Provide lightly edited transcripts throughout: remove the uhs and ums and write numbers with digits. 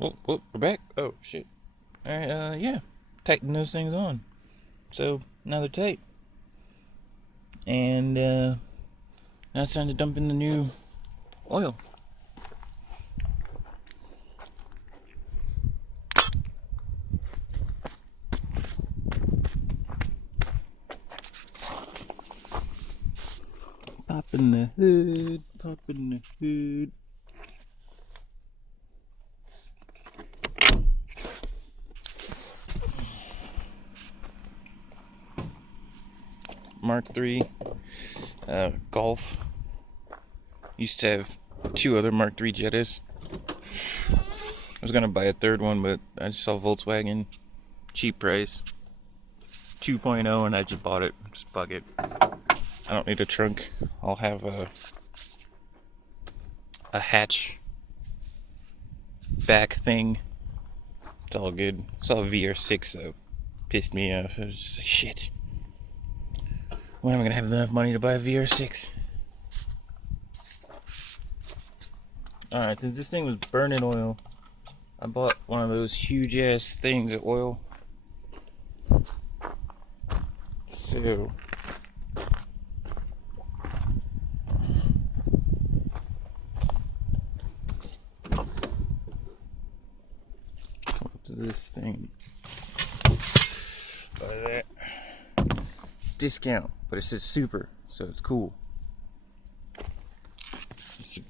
Oh, we're back. Oh shit. All right. Yeah. Tighten those things on. So now they're tight, and now it's time to dump in the new oil. Pop in the hood. Pop in the hood. Mark III Golf. Used to have two other Mark III Jettas. I was gonna buy a third one, but I just saw Volkswagen, cheap price, 2.0, and I just bought it. Just fuck it. I don't need a trunk. I'll have a hatch back thing. It's all good. Saw a VR6 though. Pissed me off. I was just like, shit. When am I gonna have enough money to buy a VR6? Alright, since this thing was burning oil, I bought one of those huge ass things of oil. So come up to this thing. Buy that. Discount, but it says super, so it's cool. It's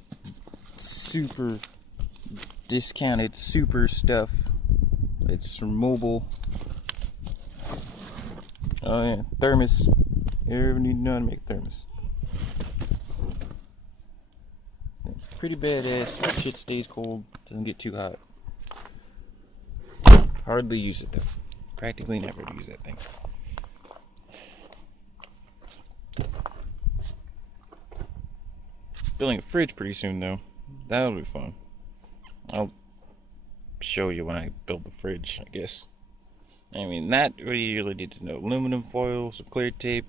super discounted super stuff. It's from mobile. Oh yeah, thermos. You ever need to know how to make a thermos? Pretty badass. Shit stays cold, doesn't get too hot. Hardly use it though. Practically never use that thing. Building a fridge pretty soon though. That'll be fun. I'll show you when I build the fridge, I guess. I mean, that what do you really need to know? Aluminum foil, some clear tape,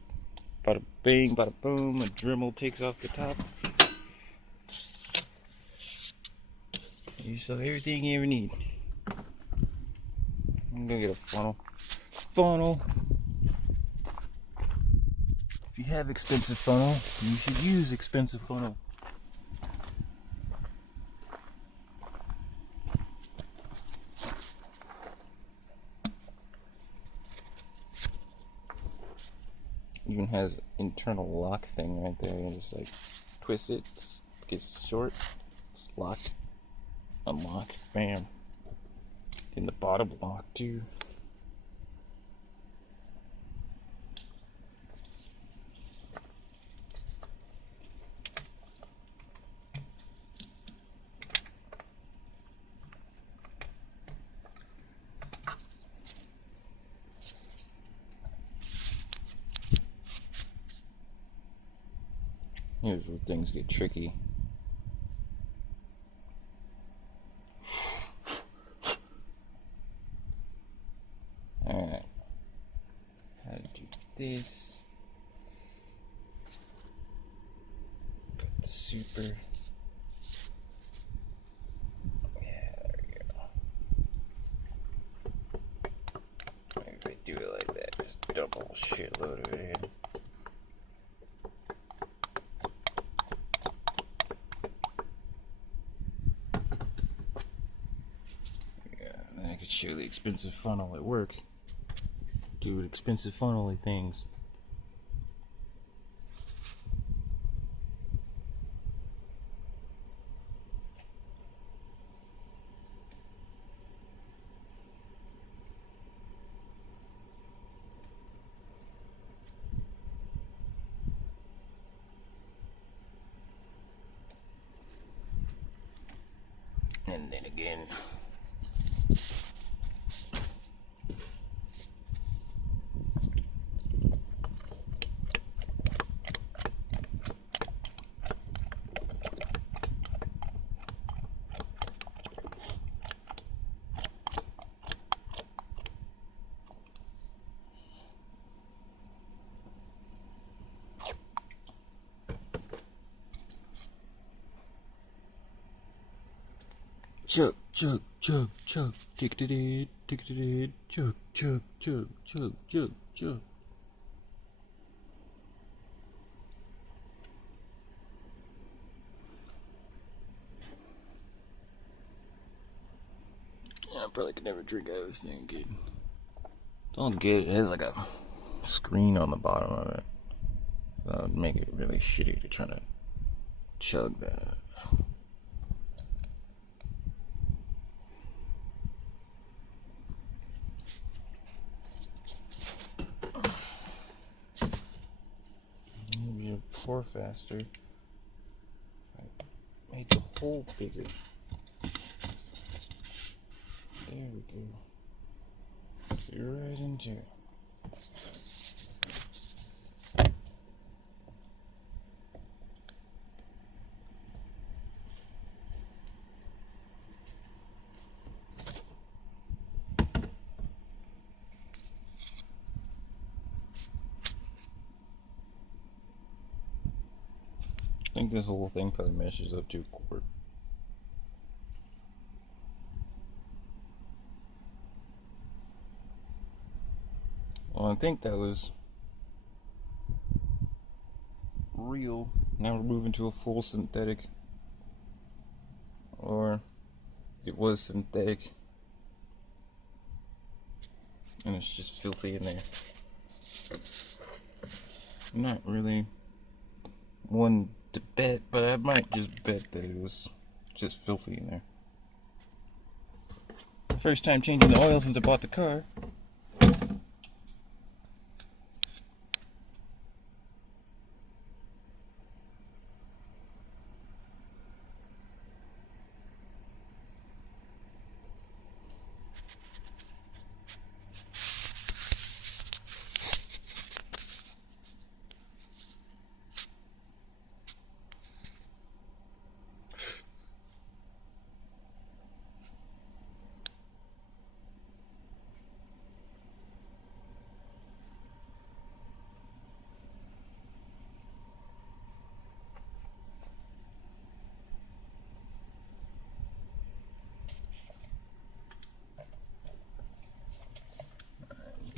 bada bing, bada boom, a Dremel takes off the top. You still have everything you ever need. I'm gonna get a funnel. Funnel. If you have expensive funnel, you should use expensive funnel. Even has internal lock thing right there. You just like twist it, gets short, it's locked, unlock, bam. In the bottom lock too. Here's where things get tricky. Alright. How to do this. Got the super. Yeah, there we go. Maybe if I do it like that, just dump a whole shitload of it in. I could show the expensive funnel at work. Do expensive funnel-y things. And then again, chug, chug. chug, chug, tick it in, chug, chug, chug, chug, chug, chug. Yeah, I probably could never drink out of this thing again. Don't get it. It has like a screen on the bottom of it. That would make it really shitty to try to chug that. Maybe you pour faster. Make the hole bigger. There we go. You're right into it. I think this whole thing probably measures up to a quart. Well, I think that was real. Now we're moving to a full synthetic. Or it was synthetic. And it's just filthy in there. Not really one to bet, but I might just bet that it was just filthy in there. First time changing the oil since I bought the car.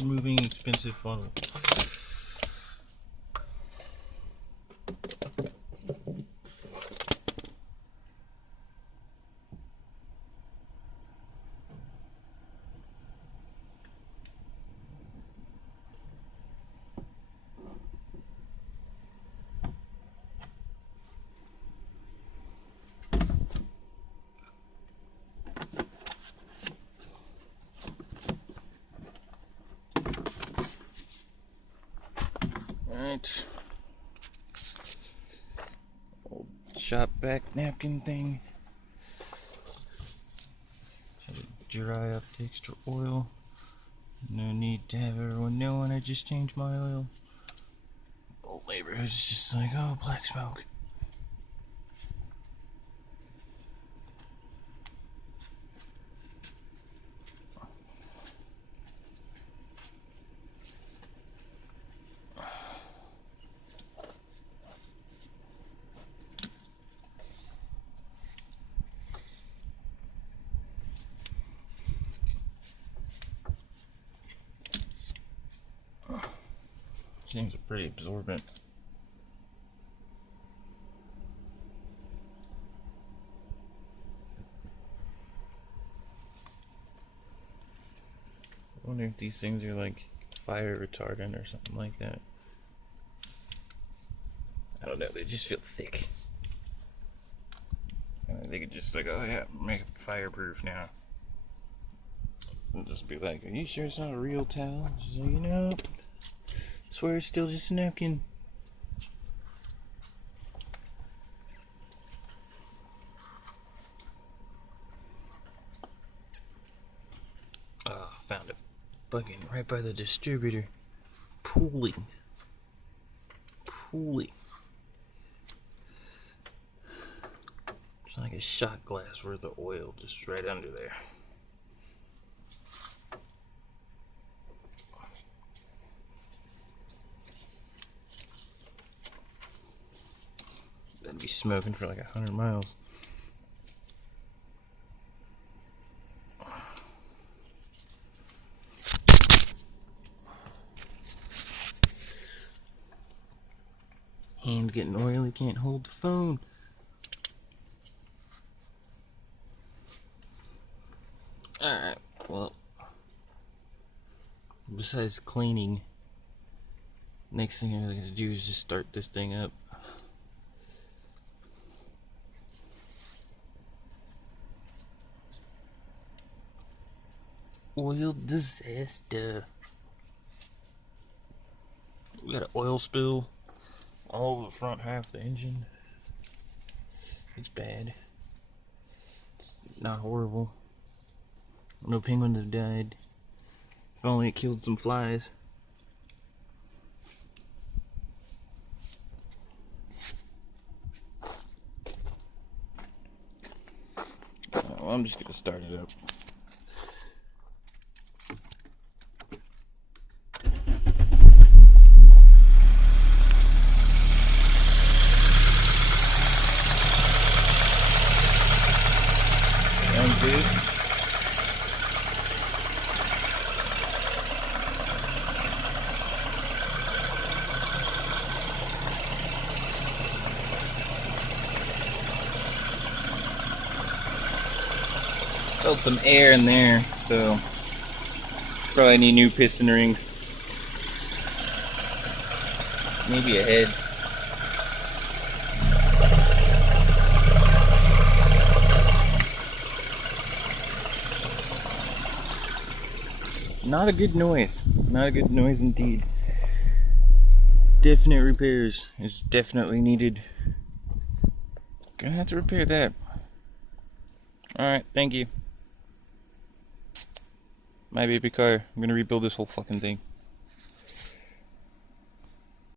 Moving expensive funnel. Alright. Old shop back napkin thing. Had to dry up the extra oil. No need to have everyone knowing I just changed my oil. Old neighborhood's just like, oh, black smoke. Seems pretty absorbent. I wonder if these things are like fire retardant or something like that. I don't know, they just feel thick. They could just like, oh yeah, make it fireproof now. And just be like, are you sure it's not a real towel? She's like, you know, I swear it's still just a napkin. Found it fucking right by the distributor. Pooling. It's like a shot glass worth of oil just right under there. That'd be smoking for like 100 miles. Hand's getting oily, can't hold the phone. Alright, well, besides cleaning, next thing I'm going to do is just start this thing up. Oil disaster. We got an oil spill all over the front half of the engine. It's bad. It's not horrible. No penguins have died. If only it killed some flies. Well, I'm just gonna start it up. Sounds good. Felt some air in there, so probably need new piston rings. Maybe a head. Not a good noise. Not a good noise indeed. Definite repairs is definitely needed. Gonna have to repair that. Alright, thank you. My baby car. I'm gonna rebuild this whole fucking thing.